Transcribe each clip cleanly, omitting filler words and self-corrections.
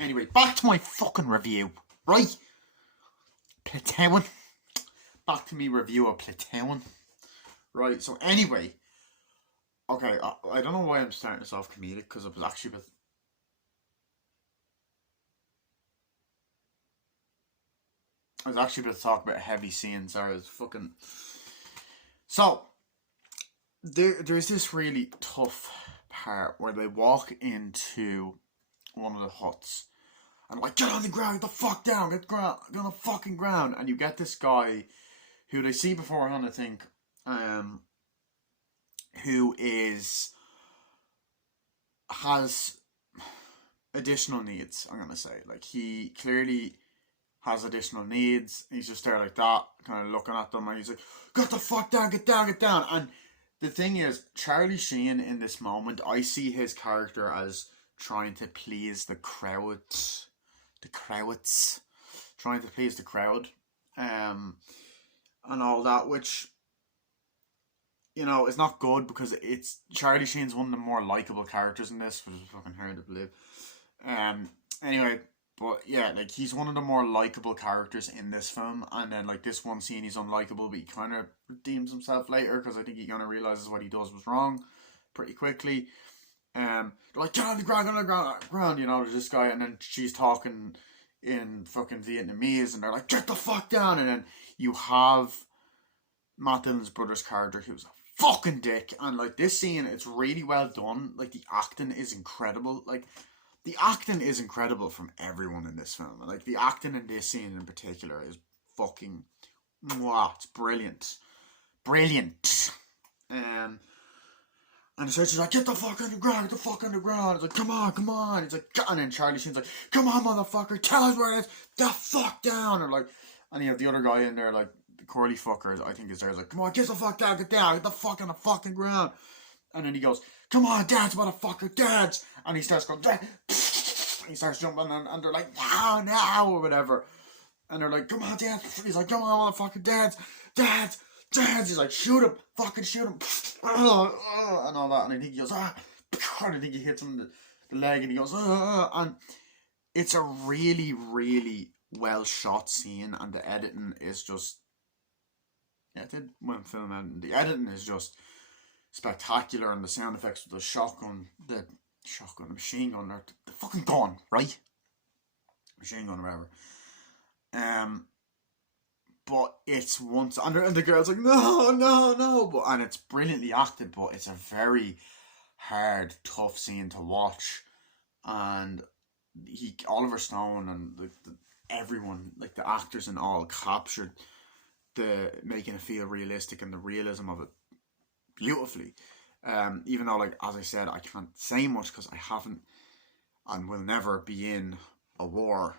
Anyway, back to my fucking review, right? Platoon. Back to me review of Platoon. Right, so anyway, okay, I don't know why I'm starting this off comedic, because it was actually with. I was actually about to talk about heavy scenes. I was fucking. So, there's this really tough part where they walk into one of the huts and like, get on the ground, get the fuck down, get on the fucking ground. And you get this guy who they see beforehand, I think, who has additional needs, I'm gonna say. Like, he clearly has additional needs. He's just there like that, kind of looking at them, and he's like, get the fuck down, get down, get down. And the thing is, Charlie Sheen in this moment, I see his character as trying to please the crowd. Trying to please the crowd. And all that, which, you know, is not good, because it's Charlie Sheen's one of the more likable characters in this, which is fucking hard to believe. Anyway, but yeah, like, he's one of the more likable characters in this film, and then like this one scene he's unlikable, but he kind of redeems himself later, because I think he kind of realizes what he does was wrong pretty quickly. They're like, get on the ground, you know, to this guy, and then she's talking in fucking Vietnamese, and they're like, get the fuck down. And then you have Matt Dillon's brother's character, who's a fucking dick, and like, this scene, it's really well done. Like, the acting is incredible. Like, the acting is incredible from everyone in this film. Like, the acting in this scene in particular is fucking mwah, it's brilliant. And so she's like, get the fuck on the ground, get the fuck on the ground. It's like, come on. He's like, and then Charlie Sheen's like, come on, motherfucker, tell us where it is, the fuck down. Or like, and you have the other guy in there, like, the curly fucker, I think is there, like, come on, get the fuck down, get the fuck on the fucking ground. And then he goes, come on, dance, motherfucker, dance. And he starts going, dance. He starts jumping, and they're like, now, or whatever. And they're like, come on, dance. He's like, come on, motherfucker, dance. He's like, shoot him, fucking shoot him. And all that. And I think he goes, and I think he hits him in the leg, and he goes, and it's a really, really well shot scene, and the editing is just, yeah, it did when film editing. The editing is just spectacular, and the sound effects with the machine gun, or the fucking gun, right? Machine gun or whatever. But it's once, and the girl's like, no, but, and it's brilliantly acted, but it's a very hard, tough scene to watch. And Oliver Stone and everyone, like the actors and all, captured the making it feel realistic and the realism of it beautifully. Even though, like, as I said, I can't say much because I haven't and will never be in a war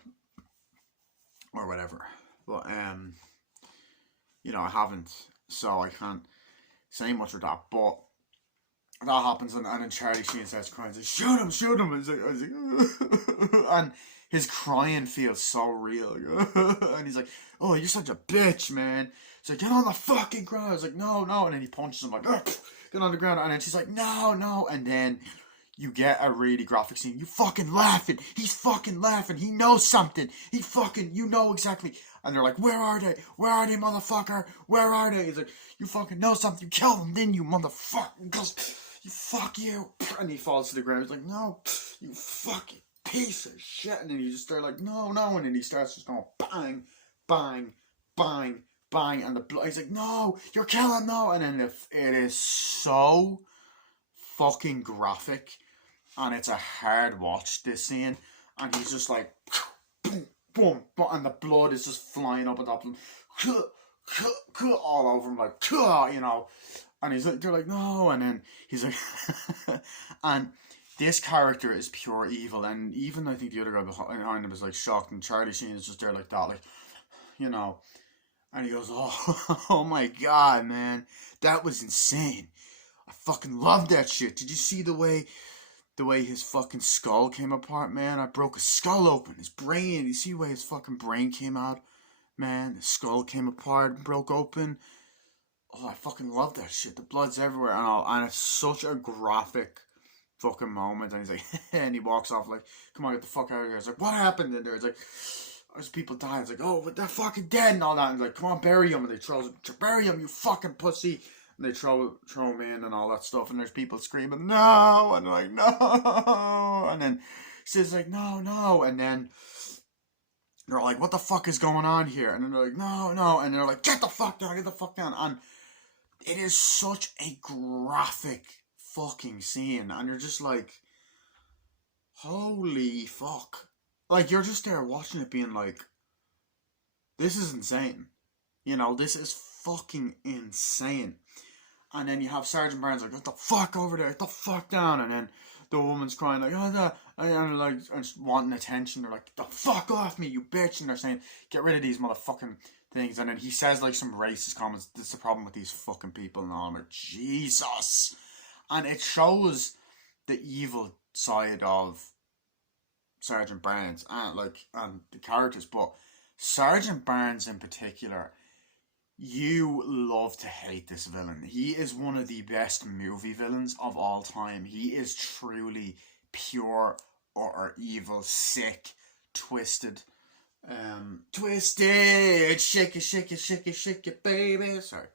or whatever. But you know, I haven't, so I can't say much with that. But that happens, and then Charlie Sheen starts crying. He's like, shoot him. And I was like, and his crying feels so real. And he's like, oh, you're such a bitch, man. He's like, get on the fucking ground. I was like, no. And then he punches him, like, get on the ground. And then she's like, no. And then you get a really graphic scene. You fucking laughing. He's fucking laughing. He knows something. You know exactly. And they're like, where are they, motherfucker? Where are they? He's like, you fucking know something. You killed them, didn't you, motherfucker? Because fuck you. And he falls to the ground. He's like, no, you fucking piece of shit. And then you just start like, no. And then he starts just going bang, bang, bang, bang. And the blood, he's like, no, you're killing, no. And then it is so fucking graphic. And it's a hard watch, this scene. And he's just like, boom, boom, and the blood is just flying up on top of him, all over him, like, you know. And he's like, they're like, no. And then he's like, and this character is pure evil. And even I think the other guy behind him is like shocked. And Charlie Sheen is just there like that, like, you know. And he goes, oh my God, man, that was insane. I fucking love that shit. Did you see the way his fucking skull came apart, man? I broke his skull open. His brain. You see the way his fucking brain came out, man? His skull came apart and broke open. Oh, I fucking love that shit. The blood's everywhere and all. And it's such a graphic fucking moment, and he's like, and he walks off like, come on, get the fuck out of here. It's like, what happened in there? It's like, there's people dying. It's like, oh, but they're fucking dead and all that. And like, come on, bury him. And they bury him, you fucking pussy. And they throw him in and all that stuff. And there's people screaming, no. And they're like, no. And then Sid's like, no. And then they're like, what the fuck is going on here? And then they're like, no. And they're like, get the fuck down. And it is such a graphic fucking scene. And you're just like, holy fuck. Like, you're just there watching it being like, this is insane. You know, this is fucking insane. And then you have Sergeant Barnes like, get the fuck over there, get the fuck down. And then the woman's crying like, oh, that. And like, and wanting attention. They're like, get the fuck off me, you bitch. And they're saying, get rid of these motherfucking things. And then he says like some racist comments. This is the problem with these fucking people. And I'm like, Jesus. And it shows the evil side of Sergeant Barnes and the characters, but Sergeant Barnes in particular, you love to hate this villain. He is one of the best movie villains of all time. He is truly pure or evil, sick, twisted, shake it, baby. Sorry,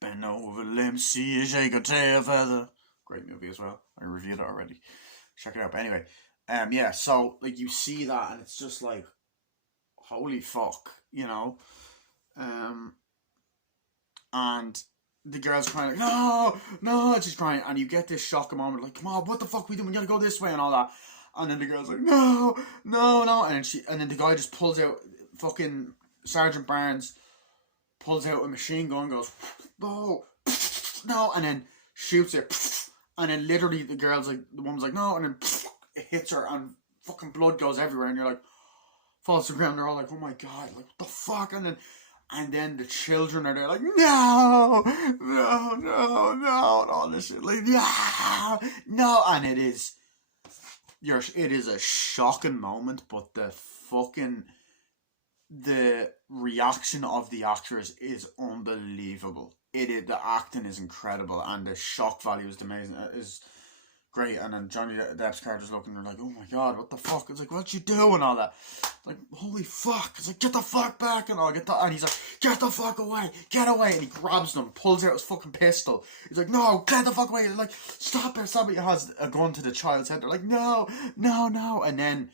bend over, let me see you shake a tail feather. Great movie as well. I reviewed it already. Check it out. But anyway, yeah, so, like, you see that, and it's just like, holy fuck, you know? And the girl's crying, like, no, and she's crying, and you get this shocking moment, like, come on, what the fuck we doing? We gotta go this way, and all that. And then the girl's like, no, and then the guy just pulls out, fucking Sergeant Barnes pulls out a machine gun, goes, no, and then shoots it, and then literally the woman's like, no, and then it hits her and fucking blood goes everywhere, and you're like, falls to the ground. They're all like, oh my god, like, what the fuck? And then the children are there like, no, and all this shit, like, no, and it is a shocking moment, but the reaction of the actors is unbelievable. The acting is incredible, and the shock value is amazing. Is great. And then Johnny Depp's character's looking, they're like, oh my god, what the fuck? It's like, what you do? And all that. Like, holy fuck. It's like, get the fuck back. And and he's like, get the fuck away. Get away. And he grabs them, pulls out his fucking pistol. He's like, no, get the fuck away. Like, stop it. He has a gun to the child's head. They're like, no. And then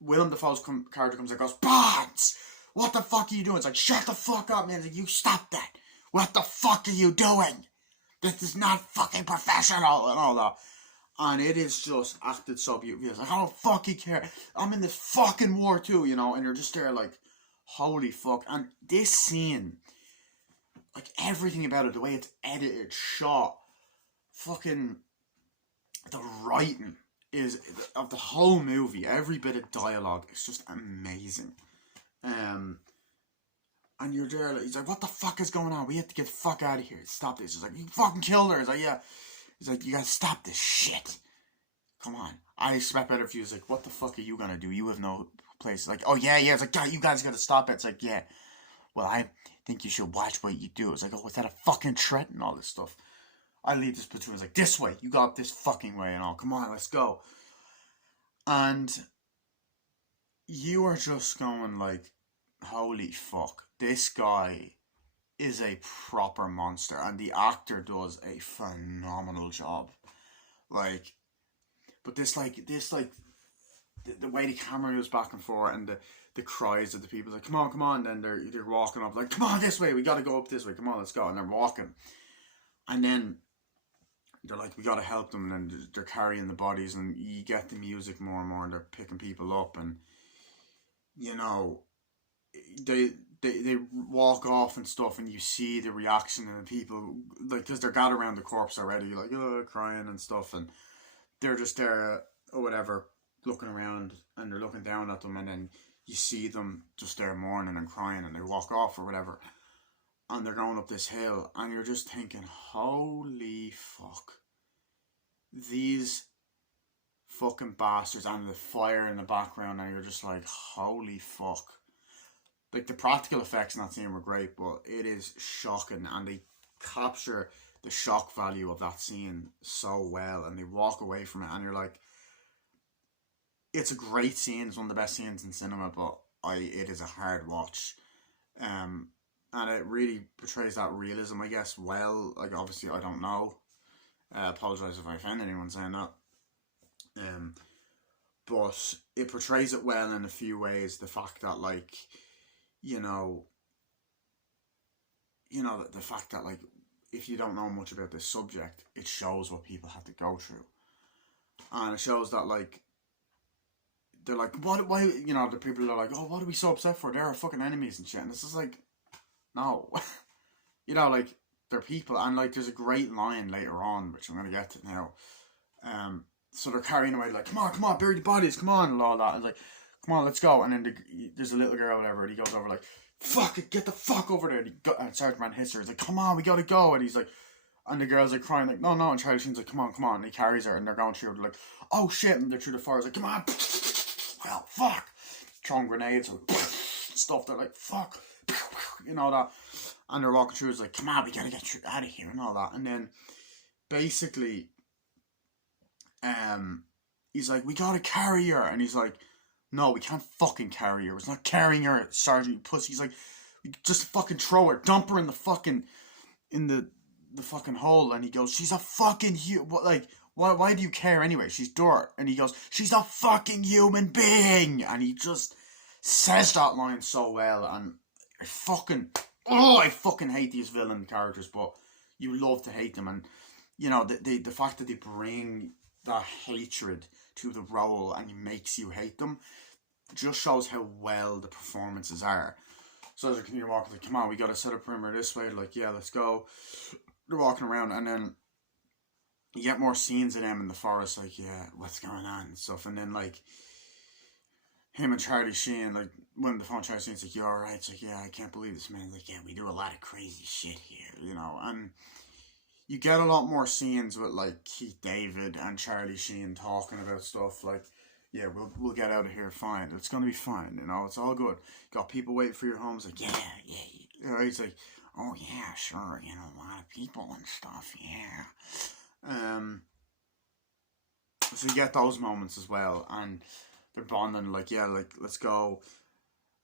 Willem Dafoe's character comes and goes, Bonds, what the fuck are you doing? It's like, shut the fuck up, man. It's like, you stop that. What the fuck are you doing? This is not fucking professional and all that. And it is just acted so beautifully. It's like, I don't fucking care. I'm in this fucking war too, you know? And you're just there like, holy fuck. And this scene, like everything about it, the way it's edited, shot, fucking, the writing is, of the whole movie, every bit of dialogue is just amazing. And you're there, like, he's like, what the fuck is going on? We have to get the fuck out of here. Stop this. He's like, you fucking killed her. He's like, yeah. He's like, you gotta stop this shit. Come on. I expect better of you. He's like, what the fuck are you gonna do? You have no place. Like, oh yeah. It's like, God, you guys gotta stop it. It's like, yeah. Well, I think you should watch what you do. It's like, oh, is that a fucking threat and all this stuff? I lead this platoon. It's like, this way. You got this fucking way and all. Come on, let's go. And you are just going like, holy fuck. This guy is a proper monster, and the actor does a phenomenal job. Like, but the way the camera goes back and forth, and the cries of the people, like, come on, then they're walking up, like, come on, this way, we gotta go up this way, come on, let's go, and they're walking, and then they're like, we gotta help them, and then they're carrying the bodies, and you get the music more and more, and they're picking people up, and, you know, they walk off and stuff, and you see the reaction of the people, like, because they're gathered around the corpse already, like, crying and stuff, and they're just there, or whatever, looking around, and they're looking down at them, and then you see them just there mourning and crying, and they walk off or whatever, and they're going up this hill, and you're just thinking, holy fuck, these fucking bastards, and the fire in the background, and you're just like, holy fuck. Like, the practical effects in that scene were great, but it is shocking, and they capture the shock value of that scene so well, and they walk away from it, and you're like, it's a great scene. It's one of the best scenes in cinema, but it is a hard watch. Um, and it really portrays that realism, I guess, well. Like, obviously, I don't know. I apologize if I offend anyone saying that. Um, but it portrays it well in a few ways. The fact that, like, you know, the fact that, like, if you don't know much about this subject, it shows what people have to go through, and it shows that, like, they're like, what? Why? The people are like, oh, what are we so upset for? They're our fucking enemies and shit. And it's just like, no, like, they're people, and like, there's a great line later on, which I'm gonna get to now. So they're carrying away, like, come on, bury the bodies, come on, and all that. And like, come on, let's go. And then there's a little girl, or whatever, and he goes over like, fuck it, get the fuck over there. And Sergeant Man hits her. He's like, come on, we gotta go. And he's like, and the girl's like crying, like, no. And Charlie Sheen's like, come on. And he carries her, and they're going through. They're like, oh shit, and they're through the forest. Like, come on. Well, fuck. Throwing grenades or stuff. They're like, fuck. That. And they're walking through. It's like, come on, we gotta get out of here and all that. And then basically, he's like, we gotta carry her. And he's like, no, we can't fucking carry her. It's not carrying her, Sergeant, you pussy. He's like, just fucking throw her, dump her in the fucking, the fucking hole. And he goes, she's a fucking why do you care anyway? She's dirt. And he goes, she's a fucking human being. And he just says that line so well. And I fucking hate these villain characters, but you love to hate them. And, the fact that they bring that hatred to the role and it makes you hate them just shows how well the performances are. So as you're walking, like, come on, we gotta set a perimeter this way. Like, yeah, let's go. They're walking around, and then you get more scenes of them in the forest, like, yeah, what's going on and stuff. And then, like, him and Charlie Sheen, like, when the phone Charlie Sheen's like, you alright? It's like, yeah, I can't believe this, man. Like, yeah, we do a lot of crazy shit here, and you get a lot more scenes with, like, Keith David and Charlie Sheen talking about stuff like, yeah, we'll get out of here fine. It's gonna be fine, it's all good. Got people waiting for your homes, like, yeah. He's like, oh yeah, sure, a lot of people and stuff, yeah. So you get those moments as well, and they're bonding, like, yeah, like, let's go.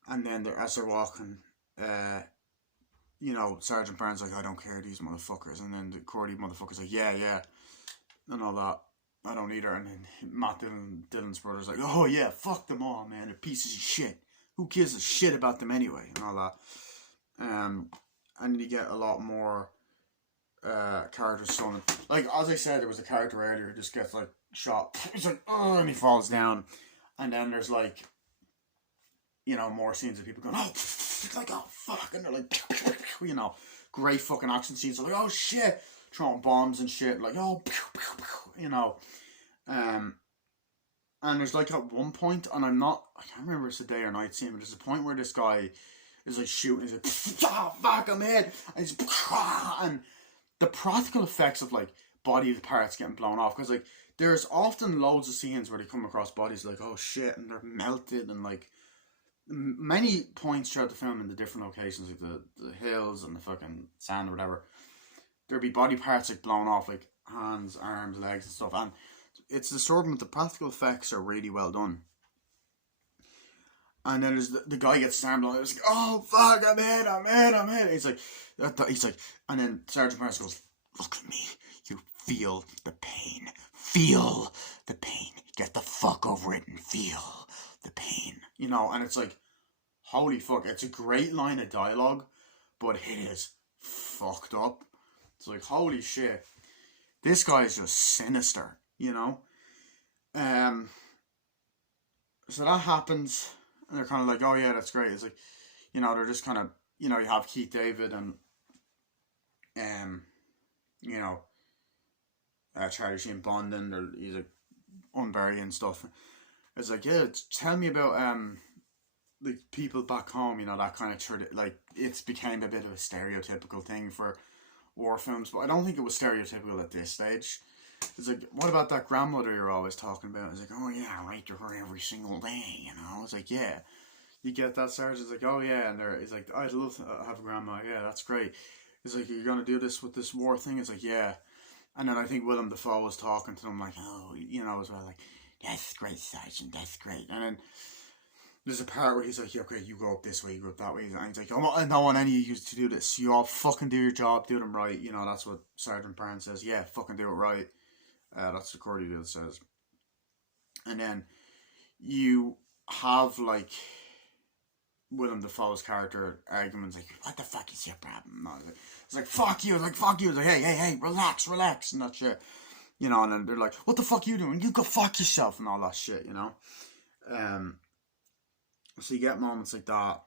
And then as they're walking, Sergeant Barnes like, I don't care, these motherfuckers. And then the Cordy motherfucker's like, yeah, and all that. I don't either. And then Matt Dillon's brother's like, oh yeah, fuck them all, man. They're pieces of shit. Who gives a shit about them anyway? And all that. And you get a lot more characters shown. Like, as I said, there was a character earlier who just gets, like, shot. He's like, oh, and he falls down. And then there's, like, more scenes of people going, oh, it's like, oh, fuck. And they're like, great fucking action scenes. So like, oh, shit. Throwing bombs and shit. Like, oh, and there's, like, at one point, and I can't remember if it's a day or night scene, but there's a point where this guy is, like, shooting. He's like, oh, fuck, I'm hit. And the practical effects of, like, body parts getting blown off, because, like, there's often loads of scenes where they come across bodies like, oh shit, and they're melted, and, like, many points throughout the film in the different locations, like the hills and the fucking sand or whatever, there'd be body parts, like, blown off, like hands, arms, legs and stuff, and it's disturbing, but the practical effects are really well done. And then there's the guy gets slammed on. It's like, oh fuck, I'm hit. He's like, and then Sergeant Parris goes, look at me. You feel the pain. Feel the pain. Get the fuck over it and feel the pain. And it's like, holy fuck. It's a great line of dialogue, but it is fucked up. It's like, holy shit. This guy is just sinister, So that happens. And they're kind of like, oh yeah, that's great. It's like, they're just kind of, you have Keith David and, Charlie Sheen bonding. He's like, unburying and stuff. It's like, yeah, tell me about, the people back home, that kind of, like, it's became a bit of a stereotypical thing for war films, but I don't think it was stereotypical at this stage. It's like, what about that grandmother you're always talking about? It's like, oh yeah, I write to her every single day, It's like, yeah, you get that, Sarge? It's like, oh yeah, and he's like, I'd love to have a grandma, yeah, that's great. He's like, you're gonna do this with this war thing? It's like, yeah. And then I think Willem Dafoe was talking to them like, oh, you know, as well, like, that's great, Sergeant, that's great. And then there's a part where he's like, yeah, okay, you go up this way, you go up that way. And he's like, I don't want any of you to do this. You all fucking do your job, do them right. You know, that's what Sergeant Barnes says. Yeah, fucking do it right. That's what Cordy Dude says. And then you have, like, Willem Dafoe's character arguments like, what the fuck is your problem? No, it's like, fuck you. It's like, fuck you. It's like, hey, relax. And that shit. You know, and then they're like, what the fuck are you doing? You go fuck yourself and all that shit, you know? So you get moments like that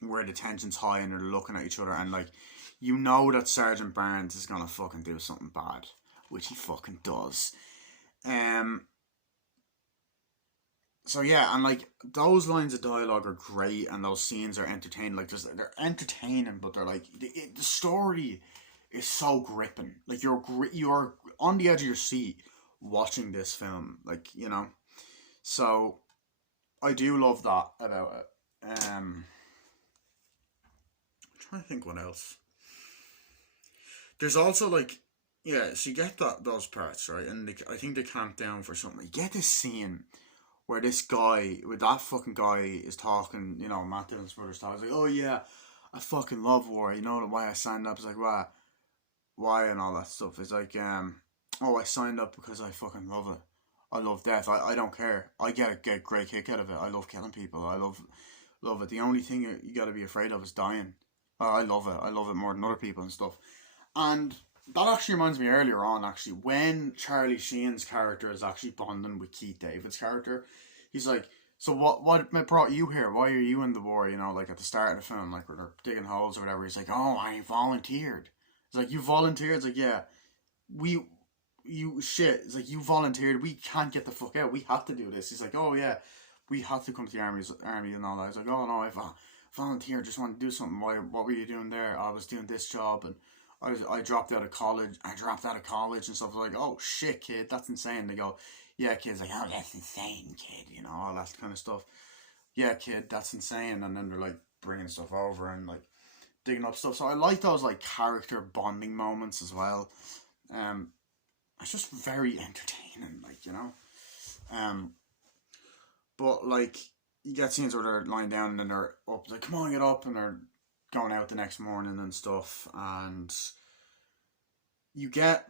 where the tension's high and they're looking at each other and, like, you know that Sergeant Barnes is gonna fucking do something bad, which he fucking does. So yeah, and like those lines of dialogue are great, and those scenes are entertaining. Like they're entertaining, but they're like the story is so gripping. Like you're on the edge of your seat watching this film. Like, you know, so I do love that about it. I'm trying to think what else. There's also like, yeah, so you get those parts, right, and I think they camp down for something. You get this scene where this guy, with that fucking guy, is talking, you know, Matt Dillon's brother's talking. He's like, oh yeah, I fucking love war. You know why I signed up? It's like, why and all that stuff. It's like, oh, I signed up because I fucking love it. I love death. I don't care. I get a great kick out of it. I love killing people. I love it. The only thing you gotta be afraid of is dying. I love it. I love it more than other people and stuff. And that actually reminds me earlier on, actually, when Charlie Sheen's character is actually bonding with Keith David's character. He's like, so what brought you here? Why are you in the war? You know, like at the start of the film, like where they're digging holes or whatever. He's like, oh, I volunteered. It's like, you volunteered? It's like, yeah, it's like, you volunteered. We can't get the fuck out. We have to do this. He's like, oh yeah, we have to come to the army and all that. He's like, oh no, I volunteered. Just want to do something. What were you doing there? I was doing this job and I dropped out of college. And stuff. Like, oh shit, kid, that's insane. They go, yeah, kid's like, oh, that's insane, kid. You know, all that kind of stuff. Yeah, kid, that's insane. And then they're like bringing stuff over and like digging up stuff. So I like those like character bonding moments as well. It's just very entertaining, like, you know. But like you get scenes where they're lying down and then they're up, like, come on, get up, and they're going out the next morning and stuff, and you get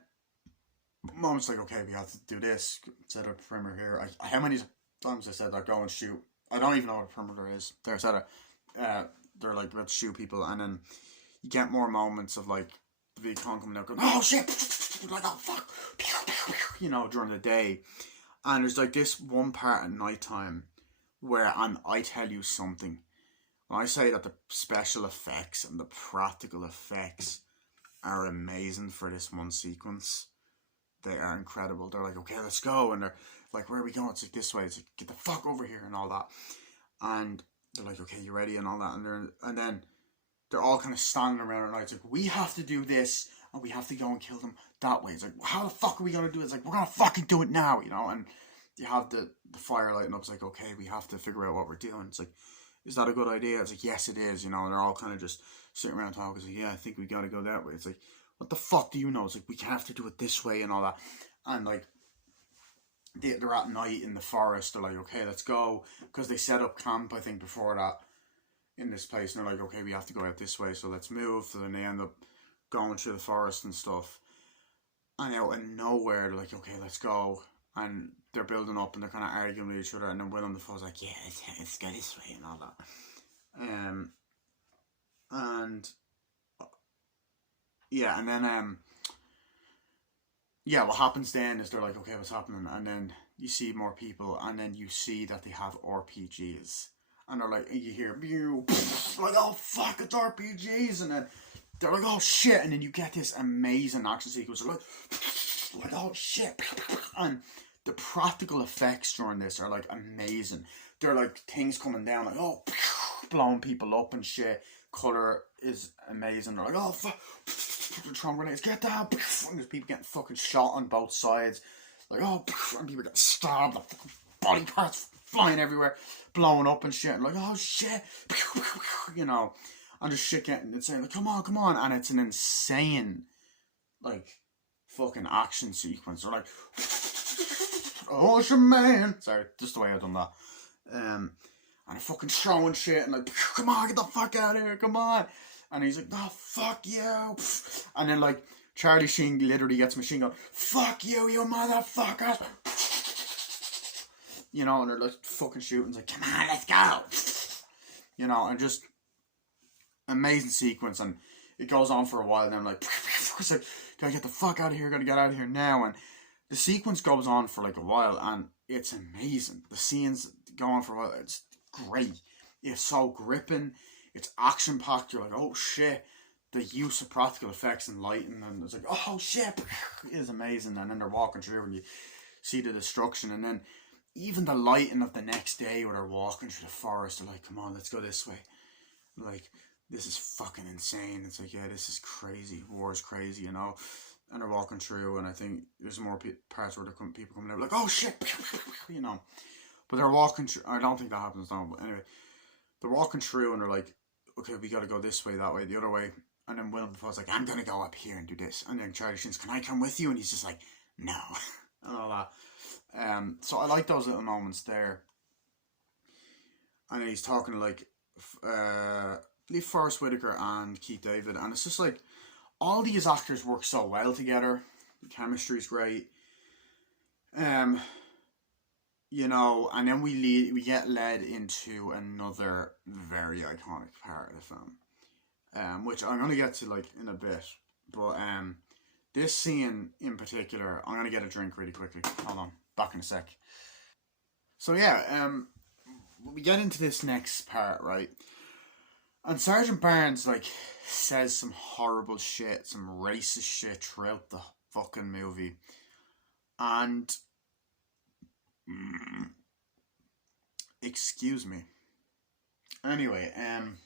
moments like, okay, we have to do this, set up a perimeter here. How many times I said that, go and shoot? I don't even know what a perimeter is. They're they're like about to shoot people, and then you get more moments of like the Viet Cong coming out going, oh shit, like, oh fuck, you know, during the day. And there's like this one part at night time where, and I tell you something, when I say that the special effects and the practical effects are amazing for this one sequence, they are incredible. They're like, okay, let's go. And they're like, where are we going? It's like this way. It's like, get the fuck over here and all that. And they're like, okay, you ready and all that. And then they're all kind of standing around and it's like, we have to do this and we have to go and kill them that way. It's like, how the fuck are we going to do it? It's like, we're going to fucking do it now, you know? And you have the fire lighting up. It's like, okay, we have to figure out what we're doing. It's like, is that a good idea? It's like, yes, it is, you know, and they're all kind of just sitting around talking. It's like, yeah, I think we got to go that way. It's like, what the fuck do you know? It's like, we have to do it this way and all that. And like, they're at night in the forest. They're like, okay, let's go. Because they set up camp, I think, before that in this place. And they're like, okay, we have to go out this way, so let's move. So then they end up going through the forest and stuff. And out of nowhere, they're like, okay, let's go. And they're building up and they're kind of arguing with each other. And then Willem Dafoe's like, yeah, let's go this way and all that. And yeah, and then yeah, what happens then is they're like, okay, what's happening? And then you see more people, and then you see that they have RPGs, and they're like, you hear, like, oh fuck, it's RPGs, and then they're like, oh shit, and then you get this amazing action sequence, like oh shit, and the practical effects during this are like amazing. They're like things coming down, like, oh, blowing people up and shit. Color is amazing. They're like, oh fuck, throwing grenades, get down, and there's people getting fucking shot on both sides, like, oh, and people getting stabbed, like fucking body parts flying everywhere, blowing up and shit, and like, oh shit, you know. and just shit getting insane, like, come on, come on, and it's an insane, like, fucking action sequence. They're like, ocean man. Sorry, just the way I done that. And they're fucking throwing shit and like, come on, get the fuck out of here, come on. And he's like, oh, fuck you. And then like, Charlie Sheen literally gets machine gun, fuck you, you motherfuckers. You know, and they're like fucking shooting. It's like, come on, let's go. You know, and just amazing sequence. And it goes on for a while. And I'm like, it's like, gotta get the fuck out of here, gotta get out of here now. And the sequence goes on for like a while, and it's amazing. The scenes go on for a while. It's great. It's so gripping. It's action packed. You're like, oh shit. The use of practical effects and lighting, and it's like, oh shit, it is amazing. And then they're walking through, and you see the destruction, and then even the lighting of the next day where they're walking through the forest. They're like, come on, let's go this way. Like, this is fucking insane. It's like, yeah, this is crazy. War is crazy, you know. And they're walking through, and I think there's more parts where people coming out like, oh shit, you know. But they're walking through. I don't think that happens now, but anyway, they're walking through, and they're like, okay, we got to go this way, that way, the other way. And then Willem Dafoe's like, I'm gonna go up here and do this. And then Charlie Sheen's, can I come with you? And he's just like, no, and all that. So I like those little moments there. And then he's talking to like, Forrest Whitaker and Keith David, and it's just like, all these actors work so well together. The chemistry's great. You know, and then we get led into another very iconic part of the film, which I'm gonna get to like in a bit. But this scene in particular, I'm gonna get a drink really quickly. Hold on, back in a sec. So yeah, we get into this next part, right? And Sergeant Barnes like says some horrible shit, some racist shit throughout the fucking movie, and excuse me. Anyway, and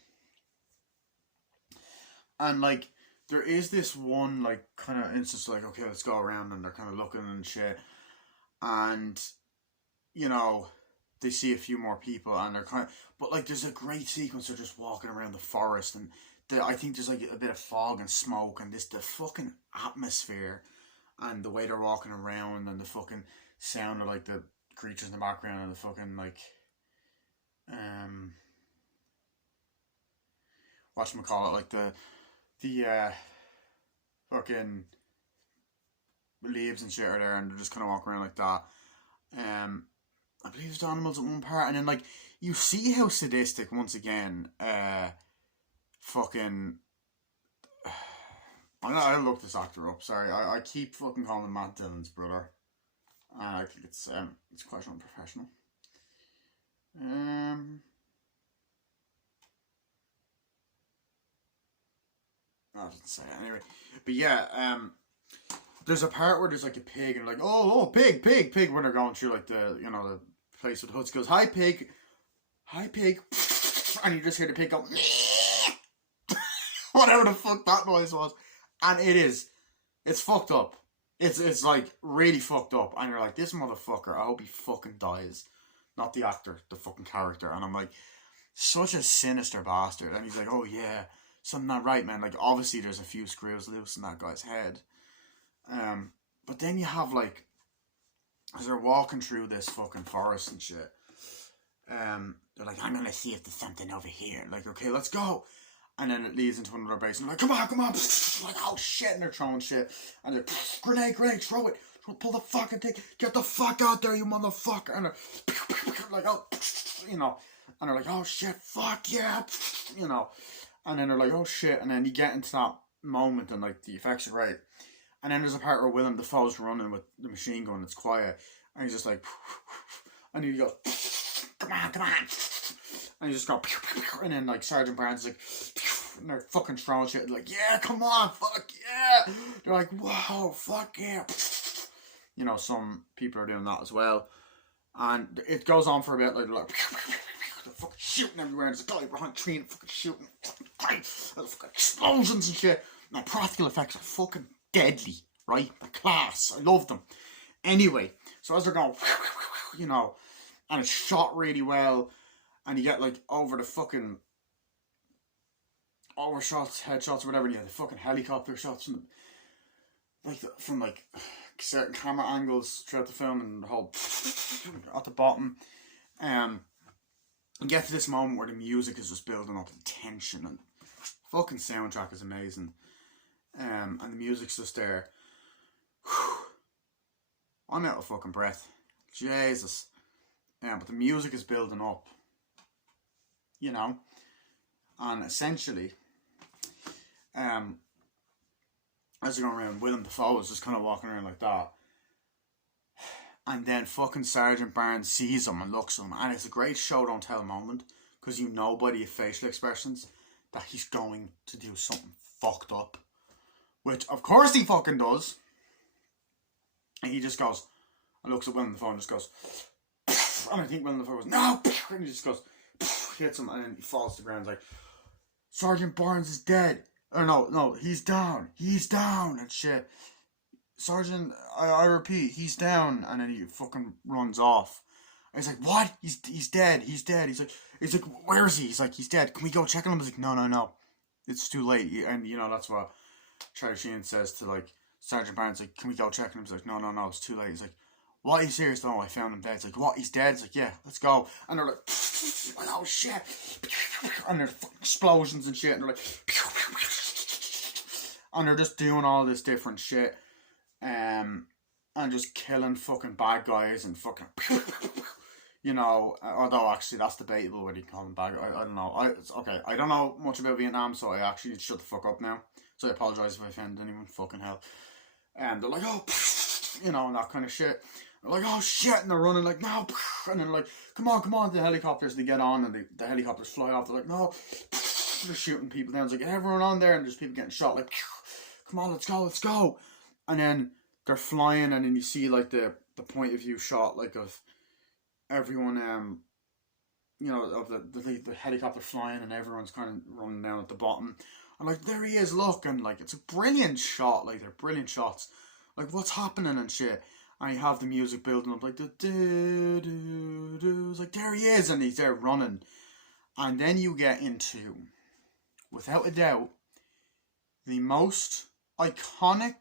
like there is this one like kind of instance like, okay, let's go around, and they're kind of looking and shit, and you know, they see a few more people, and they're kind of, but like there's a great sequence. They're just walking around the forest, and I think there's like a bit of fog and smoke, and the fucking atmosphere, and the way they're walking around, and the fucking sound of like the creatures in the background, and the fucking like, whatchamacallit, like the fucking leaves and shit are there, and they're just kind of walking around like that. I believe there's animals at one part, and then like you see how sadistic once again. Fucking. I'll look this actor up. Sorry, I keep fucking calling him Matt Dillon's brother. I think it's quite unprofessional. I didn't say it anyway, but yeah. There's a part where there's like a pig, and like, oh, pig, when they're going through like the, you know, the place with the huts, goes, hi pig, and you just hear the pig go, whatever the fuck that noise was, and it's fucked up. It's like really fucked up, and you're like, this motherfucker, I hope he fucking dies, not the actor, the fucking character. And I'm like, such a sinister bastard. And he's like, oh yeah, something not right, man. Like obviously there's a few screws loose in that guy's head. But then you have like, as they're walking through this fucking forest and shit, they're like, I'm gonna see if there's something over here. Like, okay, let's go. And then it leads into another base, and they're like, come on, like, oh shit, and they're throwing shit, and they're, grenade, throw it, pull the fucking thing, get the fuck out there, you motherfucker, and they're like, oh, you know, and they're like, oh shit, fuck yeah, you know, and then they're like, oh shit, and then you get into that moment, and like, the effects are right. And then there's a part where Willem Dafoe's running with the machine gun. It's quiet, and he's just like, and he goes, come on, and he just go, and then like Sergeant Barnes is like, and they're fucking throwing shit, like, yeah, come on, fuck yeah. They're like, whoa, fuck yeah. You know, some people are doing that as well, and it goes on for a bit. Like they're fucking shooting everywhere. And there's a guy behind a tree and fucking shooting. There's fucking explosions and shit. And the practical effects are fucking deadly, right? The class. I love them. Anyway, so as they're going, you know, and it's shot really well, and you get like over the fucking overshots, headshots, or whatever. And you had the fucking helicopter shots from certain camera angles throughout the film, and the whole at the bottom. You get to this moment where the music is just building up the tension, and fucking soundtrack is amazing. And the music's just there. I'm out of fucking breath. Jesus. But the music is building up. You know? And essentially, as you're going around, Willem Dafoe is just kind of walking around like that. And then fucking Sergeant Barnes sees him and looks at him. And it's a great show don't tell moment. Because you know by the facial expressions that he's going to do something fucked up. Which, of course, he fucking does. And he just goes, and looks at Willem Dafoe and just goes, and I think Willem Dafoe goes, no! And he just goes, hits him, and then he falls to the ground. Like, Sergeant Barnes is dead. Or no, he's down. He's down and shit. Sergeant, I repeat, he's down. And then he fucking runs off. And he's like, what? He's dead. He's dead. He's like, where is he? He's like, he's dead. Can we go check on him? He's like, no. It's too late. And, you know, that's what Charlie Sheen says to, like, Sergeant Barnes. Like, can we go check on him? He's like, no, it's too late. He's like, what? Are you serious? No, I found him dead. It's like, what? He's dead? It's like, yeah, let's go. And they're like, oh, shit. And there's explosions and shit. And they're like, and they're just doing all this different shit. And just killing fucking bad guys and fucking, you know, although actually that's debatable whether you call them bad guys. I don't know. Okay, I don't know much about Vietnam, so I actually shut the fuck up now. So I apologise if I offend anyone. Fucking hell. And they're like, oh, you know, and that kind of shit. They're like, oh shit, and they're running like, no, and then like, come on, the helicopters, they get on, and the helicopters fly off. They're like, no, they're shooting people down. It's like, everyone on there, and there's people getting shot. Like, come on, let's go. And then they're flying, and then you see like the point of view shot, like, of everyone, you know, of the helicopter flying, and everyone's kind of running down at the bottom. And like, there he is, look, and like, it's a brilliant shot. Like, they're brilliant shots. Like, what's happening and shit. And you have the music building up, like, it's like, there he is, and he's there running. And then you get into, without a doubt, the most iconic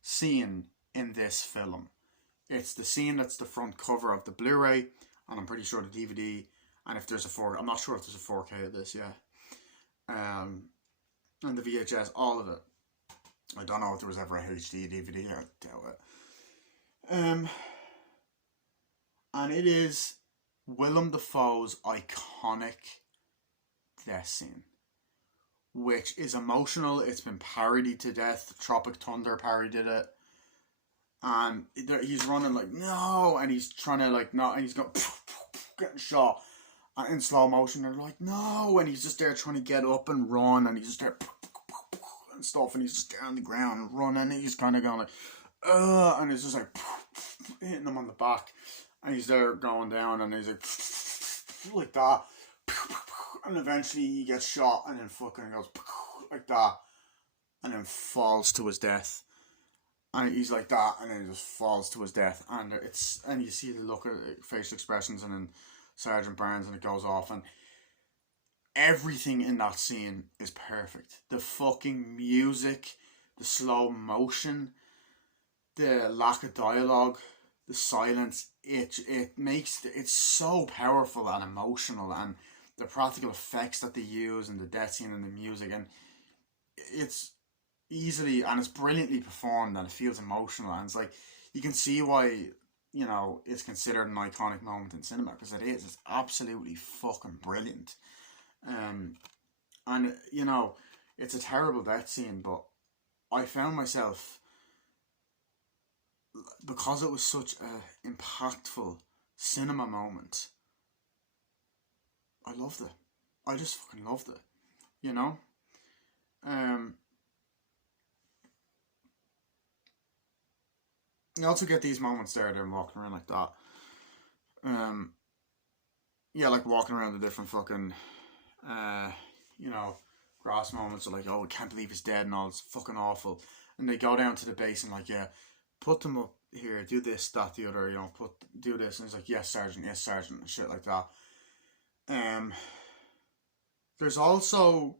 scene in this film. It's the scene that's the front cover of the Blu-ray, and I'm pretty sure the DVD, and if there's I'm not sure if there's a 4K of this, yeah. And the VHS, all of it. I don't know if there was ever a HD DVD, I doubt it. And it is Willem Dafoe's iconic death scene, which is emotional. It's been parodied to death. Tropic Thunder parodied it. And he's running like, no, and he's trying to like, no, and he's going, getting shot. And in slow motion, they're like, no, and he's just there trying to get up and run, and he's just there, and stuff, and he's just there on the ground and running, and he's kind of going like, and it's just like hitting him on the back, and he's there going down, and he's like that, and eventually he gets shot, and then fucking goes like that, and then falls to his death, and he's like that, and then he just falls to his death, and you see the look at facial expressions, and then Sergeant Barnes, and it goes off, and everything in that scene is perfect. The fucking music, the slow motion, the lack of dialogue, the silence, it makes it's so powerful and emotional, and the practical effects that they use, and the death scene and the music, and it's easily, and it's brilliantly performed, and it feels emotional, and it's like, you can see why, you know, it's considered an iconic moment in cinema, because it is. It's absolutely fucking brilliant. And you know, it's a terrible death scene, but I found myself, because it was such a impactful cinema moment, I loved it. I just fucking loved it, you know. You also get these moments there, they're walking around like that. Yeah, like walking around the different fucking, you know, grass moments of like, oh, I can't believe he's dead and all, it's fucking awful. And they go down to the base and like, yeah, put them up here, do this, that, the other, you know, do this. And he's like, yes, Sergeant, and shit like that. There's also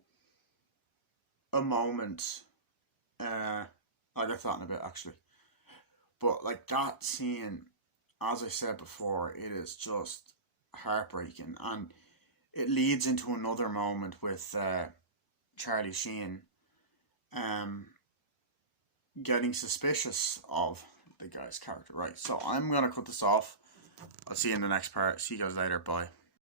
a moment. I'll get to that in a bit actually. But like that scene, as I said before, it is just heartbreaking, and it leads into another moment with Charlie Sheen um, getting suspicious of the guy's character. Right, so I'm gonna cut this off. I'll see you in the next part. See you guys later. Bye.